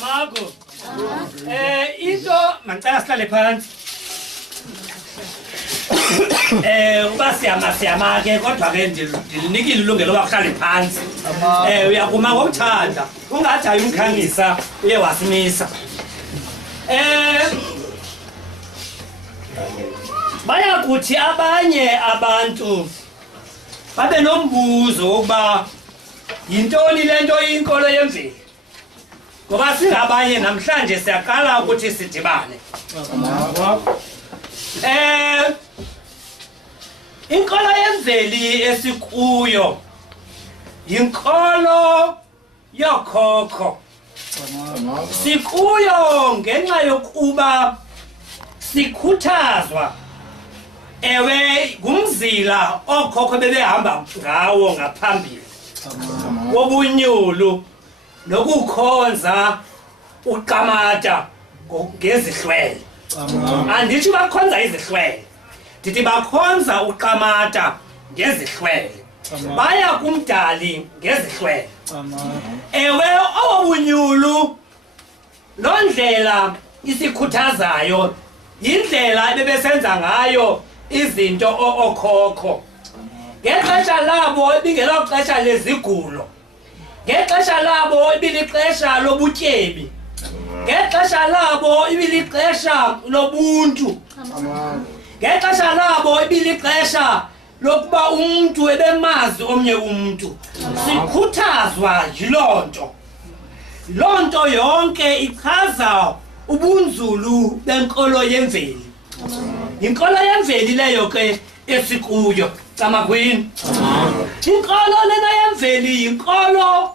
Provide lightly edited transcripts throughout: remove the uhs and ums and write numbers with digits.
Camago. Into mancela sihlale phansi. Uba siyama ke kodwa ke ndinikile ilungelo loba kuhlale phansi. Uyakuma ngokuthanda. Ungathi ayumkhangisa uye wasimisa. Bayakuthi abanye abantu babe nombuzo wokuba yintoni lento inkolo yemveli. Ngoba singabanye namhlanje siyaqala ukuthi sidibane. Inkolo yemveli esikuyo yinkolo yokhokho. Sikuyo ngenxa yokuba sikhuthazwa ewe ngumzila okhokho bebehamba ngawo ngaphambili wobunyulu nokukhonza uqamata ngezihlwele. Andithi bakhonza izihlwele, ndithi bakhonza uqamata ngezihlwele, baya kumdali ngezihlwele. Ewe obunyulu loo ndlela isikhuthazayo yindlela ebebesenza ngayo izinto okhokho. Ngexesha labo ibingelo xesha lezigulo, ngexesha labo ibilixesha lobutyebi, ngexesha labo ibilixesha lobuntu, ngexesha labo ibilixesha lokuba umuntu ebemazi omnye umuntu. Sikhuthazwa yiloo nto. Loo nto yonke ichaza ubunzulu benkolo yemveli. Inkolo yemveli leyo ke esikuyo Camagwini. Inkolo lena yemveli yinkolo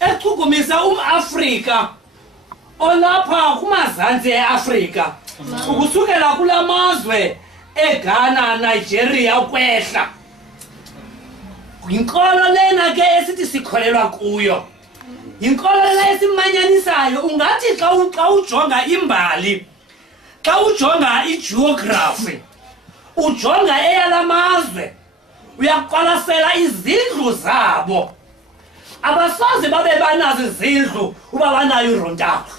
echukumisa Afrika olapha kumazantsi eAfrika ukusukela kulamazwe eGhana, Nigeria ukwehla. Inkolo lena ke esithi sikholelwa kuyo. Inkolo lena esimanyanisayo. Ungathi xa ujonga imbali, xa ujonga igeography, ujonga eyalamazwe, uyaqwalasela izindlu zabo. Abasoze babe banazo izindlu uba banayo irontaku.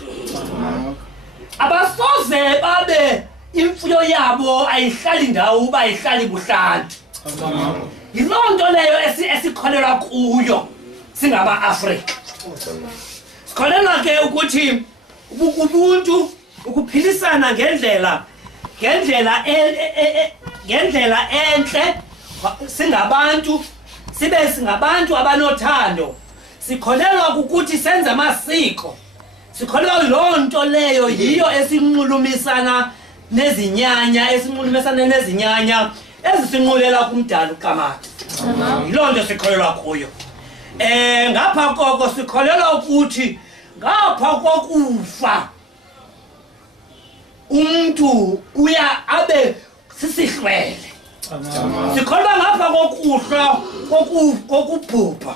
Abasoze babe imfuyo yabo ayihlali ndawo uba ayihlali buhlanti. Yiloo nto leyo esikholelwa kuyo singama-Afrika. Sikholelwa ke ukuthi ubuntu, ukuphilisana ngendlela entle singabantu, sibe singabantu abanothando. Sikholelwa ukuthi senze amasiko. Sikholelwa loo nto leyo yiyo esinxulumisana nezinyanya, ezisinqulela kumdali uqamata. Yiloo nto sikholelwa kuyo. Ngapha koko sikholelwa ukuthi ngapha kokufa umuntu uya abe sisihlwele. Sikholelwa ngapha kokuhla kokubhubha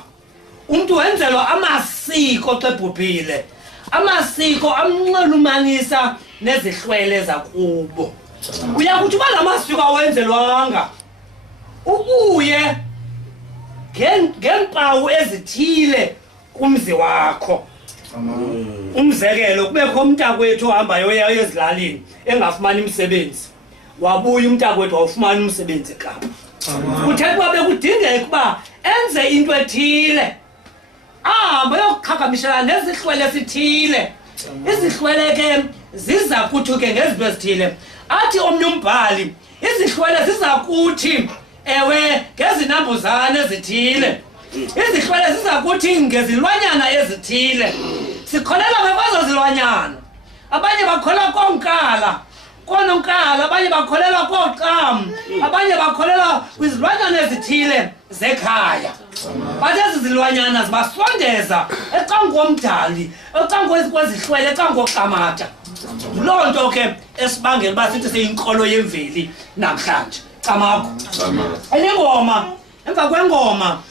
umuntu wenzelwa amasiko xa ebhubhile. Amasiko amnxulumanisa nezihlwele zakubo. Uyakuthi uba la masiko awenzelwanga ubuye ngeempawu ezithile kumzi wakho. Umzekelo, kubekho umntakwethu ohambayo ezilalini engafumani umsebenzi, wabuya umntakwethu wawufumana umsebenzi eKapa. Kuthetha uba bekudingeka uba enze into ethile, ahambe yokuqhagamshelana nezihlwele esithile. Izihlwele ke ziza kuthi ke ngezinto ezithile. Athi omnye umbhali izihlwele ziza kuthi ewe ngezinambuzane ezithile, izihlwele ziza kuthi ngezilwanyana ezithile. Sikholelwa ngakwezo zilwanyana. Abanye bakholelwa koonkala, abanye bakholelwa kooqam, abanye bakholelwa kwizilwanyana ezithile zekhaya. Bathi ezi zilwanyana zibasondeza ecangomdali, ecangokwezihlwele, ecangoqamata. Loo nto ke esibangela uba sithi siyinkolo yemveli namhlanje. Camago. Enengoma, emva kwengoma.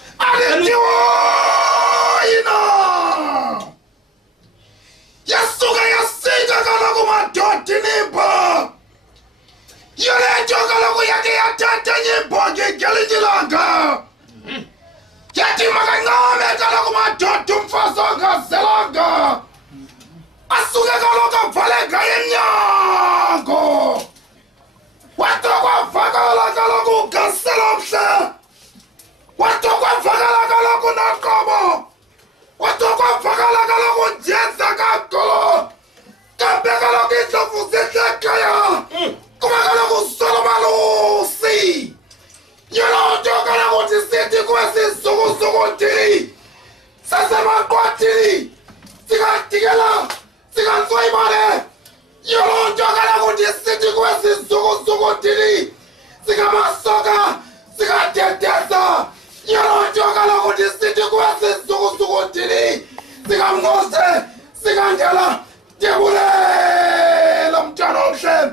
Yasuka yasika kaloku madoda inyimbo. Yole nto kaloku yakhe yathatha inyimbo ngelinye ilanga. Yathi makancame kaloku madoda umfazi ongazelanga. vale ngayo emnyango wade kwavakala kaloku ugasela mhle wade kwavakala kaloku noqobo wade kwavakala kaloku njenza kagolo kambe kaloku indlovu zetlekhaya kuba kaloku solomalusi yilonto kaloku ndisithi kwesizukuzukutili sasemaqwathini sikadikela sikaNzwayibane yilonto kaloku ndisithi kwesizukuzukutili sikamasoka sikadedeza yilonto kaloku ndisithi kwesizukuzukutili sikamngquse sikandela ndibulela mntwana omhle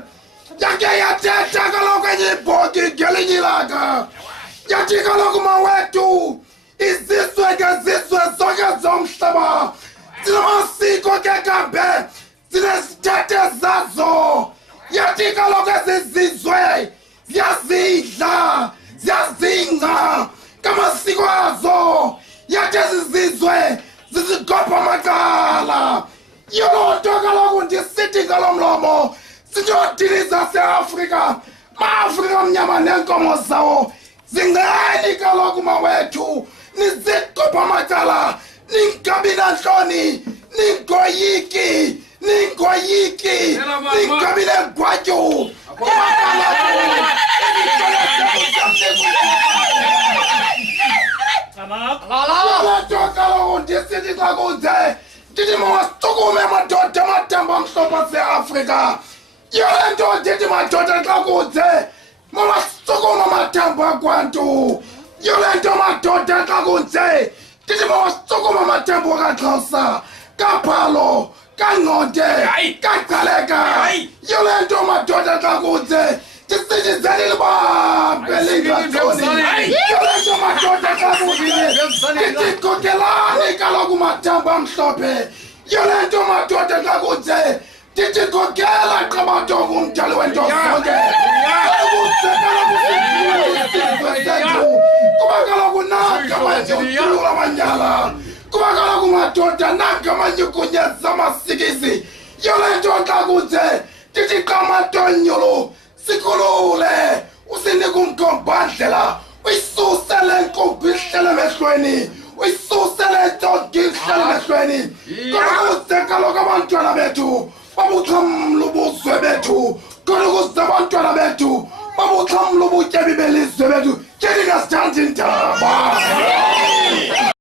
yake yathetha kaloku enye ibhoki ngelinye ilanga yathi kaloku mawethu izizwe ngezizwe zonke zomhlaba zinamasiko ke kambe zinezithethe zazo yathi kaloku ezizizwe ziyazidla ziyazingca ngamasiko azo yathi ezizizwe zizigopha amacala yilonto kaloku ndisithi ngalo mlomo sinyodiniza se-Afrika ma-Afrika mnyama neenkomo zawo zingceni kaloku mawethu nizigopha amacala ningabi nantloni ningoyiki ningabi negwatyu yilonto kaloku ndisithi xa kude ndithi mawasukume madoda amathemba amhlophe ase-Afrika yile nto ndithi madoda xa kude mawasukuma amathemba akwantu yile nto madoda xa kunje ndithi mawasukuma amathemba kaXhosa kaPhalo kaNgqonde kaGcaleka yile nto madoda xa kunje ndisithi zelilibambe lingathoni yile nto madoda xa kunje ndithi gogelani kaloku mathemba amhlophe yile nto madoda xa kunje ndithi gogela qabatongo umdali wento zonke kuba kaloku naga manje uthulula amanyala kuba kaloku madoda naga manje ukunyeza amasikisi yile nto xa kunje ndithi qamatonyolo sikhulule usinike umkhombandlela uyisuse le nkombi ihlele emehlweni uyisuse le ntongi ihlele emehlweni kuze kaloku abantwana bethu babuxhamla ubuzwe bethu